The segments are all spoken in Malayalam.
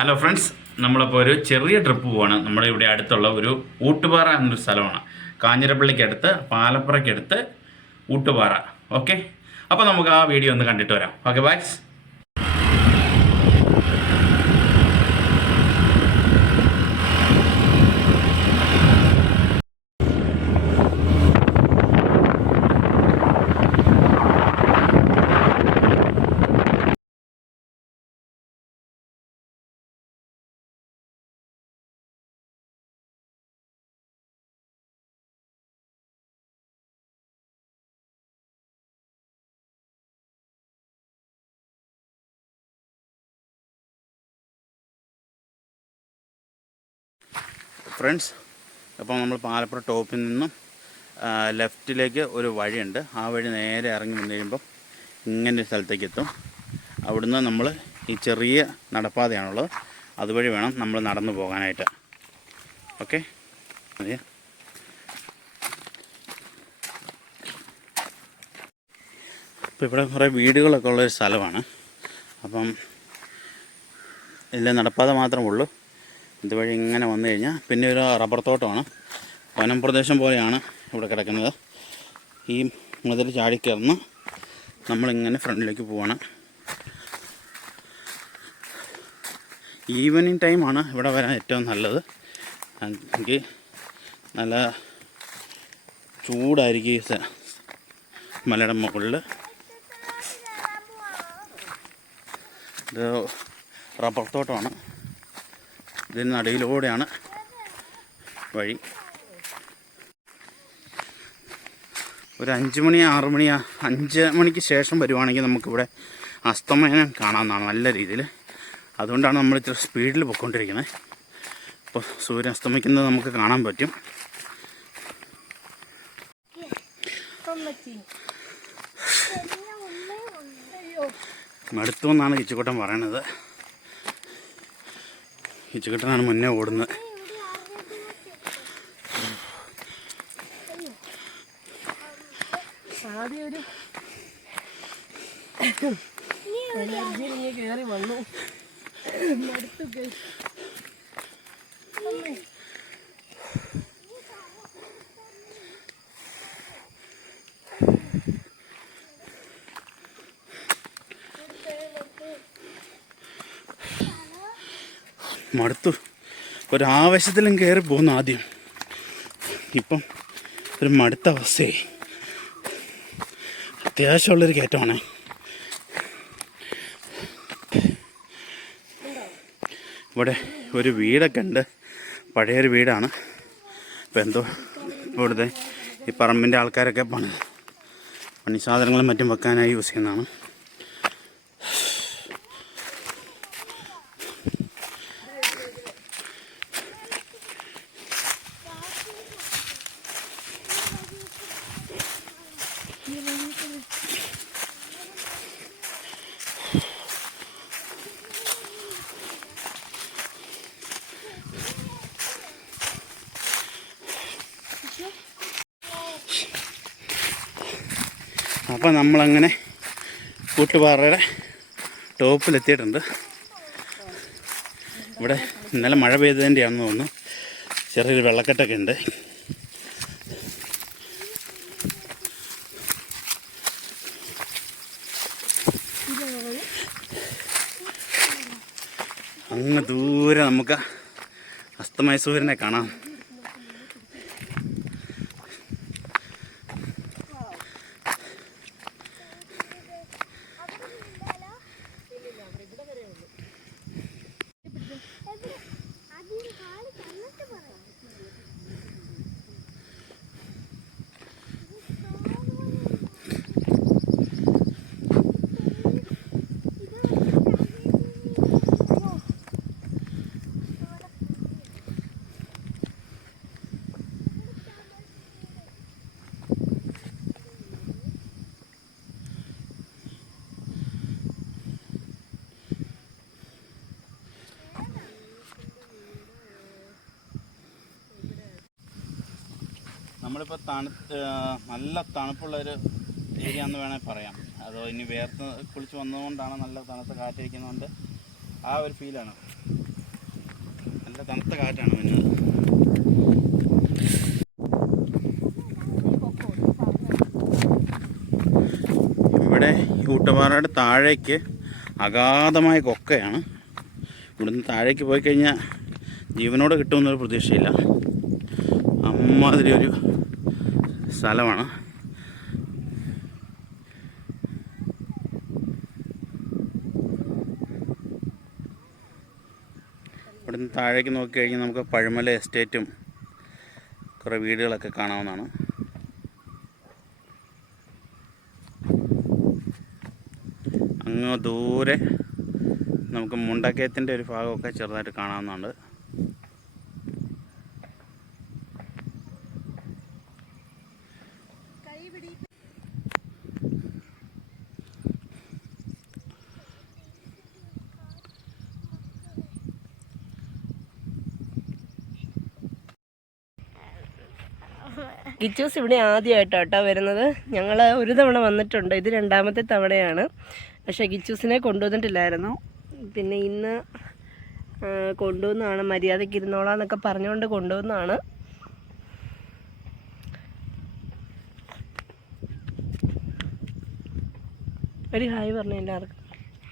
ഹലോ ഫ്രണ്ട്സ്, നമ്മളിപ്പോൾ ഒരു ചെറിയ ട്രിപ്പ് പോവാണ്. നമ്മുടെ ഇവിടെ അടുത്തുള്ള ഒരു ഊട്ടുപാറ എന്നൊരു സ്ഥലമാണ്. കാഞ്ഞിരപ്പള്ളിക്കടുത്ത് പാലപ്പുറയ്ക്കടുത്ത് ഊട്ടുപാറ. ഓക്കെ, അപ്പോൾ നമുക്ക് ആ വീഡിയോ ഒന്ന് കണ്ടിട്ട് വരാം. ഓക്കെ ബൈസ്. ഫ്രണ്ട്സ്, അപ്പോൾ നമ്മൾ പാലപ്പുറ ടോപ്പിൽ നിന്നും ലെഫ്റ്റിലേക്ക് ഒരു വഴിയുണ്ട്. ആ വഴി നേരെ ഇറങ്ങി വന്നു കഴിയുമ്പോൾ ഇങ്ങനെ ഒരു സ്ഥലത്തേക്ക് എത്തും. അവിടുന്ന് നമ്മൾ ഈ ചെറിയ നടപ്പാതയാണുള്ളത്, അതുവഴി വേണം നമ്മൾ നടന്നു പോകാനായിട്ട്. ഓക്കെ, അതെ. ഇപ്പോൾ ഇവിടെ കുറേ വീടുകളൊക്കെ ഉള്ളൊരു സ്ഥലമാണ്. അപ്പം ഇതിൽ നടപ്പാത മാത്രമേ ഉള്ളൂ. ഇതുവഴി ഇങ്ങനെ വന്നു കഴിഞ്ഞാൽ പിന്നെ ഒരു റബ്ബർ തോട്ടമാണ്, വനം പ്രദേശം പോലെയാണ് ഇവിടെ കിടക്കുന്നത്. ഈ മുതൽ ചാടിക്കയറുന്ന് നമ്മളിങ്ങനെ ഫ്രണ്ടിലേക്ക് പോവാണ്. ഈവനിങ് ടൈമാണ് ഇവിടെ വരാൻ ഏറ്റവും നല്ലത്. എനിക്ക് നല്ല ചൂടായിരിക്കും ഈ മലയുടെ മുകളിൽ. ഇത് റബ്ബർ തോട്ടമാണ്. ഇതിന് നടുവിലൂടെയാണ് വഴി. ഒരു 5 മണി 6 മണി 5 മണിക്ക് ശേഷം വരുവാണെങ്കിൽ നമുക്കിവിടെ അസ്തമയം കാണാമെന്നാണ് നല്ല രീതിയിൽ. അതുകൊണ്ടാണ് നമ്മൾ ഇത്ര സ്പീഡിൽ പോയിക്കൊണ്ടിരിക്കുന്നത്. അപ്പോൾ സൂര്യൻ അസ്തമിക്കുന്നത് നമുക്ക് കാണാൻ പറ്റും. മടുത്തു എന്നാണ് കിച്ചുകുട്ടൻ പറയണത്. കിച്ചുകുട്ടനാണ് മുന്നേ ഓടുന്നത്. കേറി വന്നു മടുത്തു. ഒരാവശ്യത്തിലും കയറി പോകുന്നു ആദ്യം. ഇപ്പം ഒരു മടുത്ത അവസ്ഥയായി. അത്യാവശ്യമുള്ളൊരു കയറ്റമാണ്. ഇവിടെ ഒരു വീടൊക്കെ ഉണ്ട്, പഴയൊരു വീടാണ്. ഇപ്പം എന്തോ ഇവിടുത്തെ ഈ പറമ്പിൻ്റെ ആൾക്കാരൊക്കെ പണി സാധനങ്ങളും മറ്റും വെക്കാനായി യൂസ് ചെയ്യുന്നതാണ്. അപ്പോൾ നമ്മളങ്ങനെ ഊട്ടുപാറയുടെ ടോപ്പിലെത്തിയിട്ടുണ്ട്. ഇവിടെ ഇന്നലെ മഴ പെയ്തതിൻ്റെയാണെന്ന് തോന്നുന്നു, ചെറിയൊരു വെള്ളക്കെട്ടൊക്കെ ഉണ്ട്. അങ്ങ് ദൂരെ നമുക്ക് അസ്തമയ സൂര്യനെ കാണാം. നമ്മളിപ്പോൾ നല്ല തണുപ്പുള്ളൊരു ഏരിയ എന്ന് വേണമെങ്കിൽ പറയാം. അതോ ഇനി വേർത്ത് കുളിച്ച് വന്നതുകൊണ്ടാണ് നല്ല തണുത്ത കാറ്റിരിക്കുന്നതുകൊണ്ട് ആ ഒരു ഫീലാണ്. നല്ല തണുത്ത കാറ്റാണ് വരുന്നത്. ഇവിടെ ഊട്ടുപാറയുടെ താഴേക്ക് അഗാധമായ കൊക്കയാണ്. ഇവിടുന്ന് താഴേക്ക് പോയി കഴിഞ്ഞാൽ ജീവനോട് കിട്ടുമെന്നൊരു പ്രതീക്ഷയില്ല. അമ്മാതിരി ഒരു സ്ഥലമാണ്. ഇവിടുന്ന് താഴേക്ക് നോക്കിക്കഴിഞ്ഞാൽ നമുക്ക് പഴമല എസ്റ്റേറ്റും കുറേ വീടുകളൊക്കെ കാണാവുന്നതാണ്. അങ്ങ് ദൂരെ നമുക്ക് മുണ്ടക്കയത്തിൻ്റെ ഒരു ഭാഗമൊക്കെ ചെറുതായിട്ട് കാണാവുന്നതാണ്. ഗിച്ചൂസ് ഇവിടെ ആദ്യമായിട്ടാട്ടോ വരുന്നത്. ഞങ്ങൾ ഒരു തവണ വന്നിട്ടുണ്ട്, ഇത് രണ്ടാമത്തെ തവണയാണ്. പക്ഷേ ഗിച്ചൂസിനെ കൊണ്ടുവന്നിട്ടില്ലായിരുന്നു. പിന്നെ ഇന്ന് കൊണ്ടുവന്നതാണ്, മര്യാദയ്ക്ക് ഇരുന്നോളാന്നൊക്കെ പറഞ്ഞുകൊണ്ട് കൊണ്ടുവന്നതാണ്. ഒരു ഹായ് പറഞ്ഞു എല്ലാവർക്കും.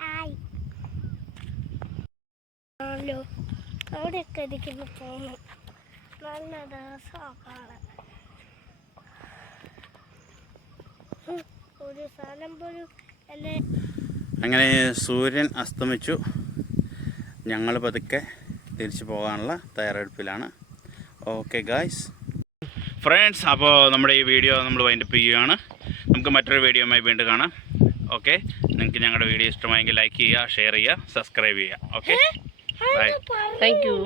ഹായ്. അവിടെയൊക്കെ ഇരിക്കുന്നു തോന്നും. നല്ല രസമാണ്. ഒരു സ്ഥലം പോലും അല്ലേ. അങ്ങനെ സൂര്യൻ അസ്തമിച്ചു. ഞങ്ങൾ പതുക്കെ തിരിച്ചു പോകാനുള്ള തയ്യാറെടുപ്പിലാണ്. ഓക്കെ ഗായ്സ്, ഫ്രണ്ട്സ്, അപ്പോൾ നമ്മുടെ ഈ വീഡിയോ നമ്മൾ വൈൻഡപ്പ് ചെയ്യുകയാണ്. നമുക്ക് മറ്റൊരു വീഡിയോയുമായി വീണ്ടും കാണാം. ഓക്കെ, നിങ്ങൾക്ക് ഞങ്ങളുടെ വീഡിയോ ഇഷ്ടമായെങ്കിൽ ലൈക്ക് ചെയ്യുക, ഷെയർ ചെയ്യുക, സബ്സ്ക്രൈബ് ചെയ്യുക. Okay, bye. Thank U.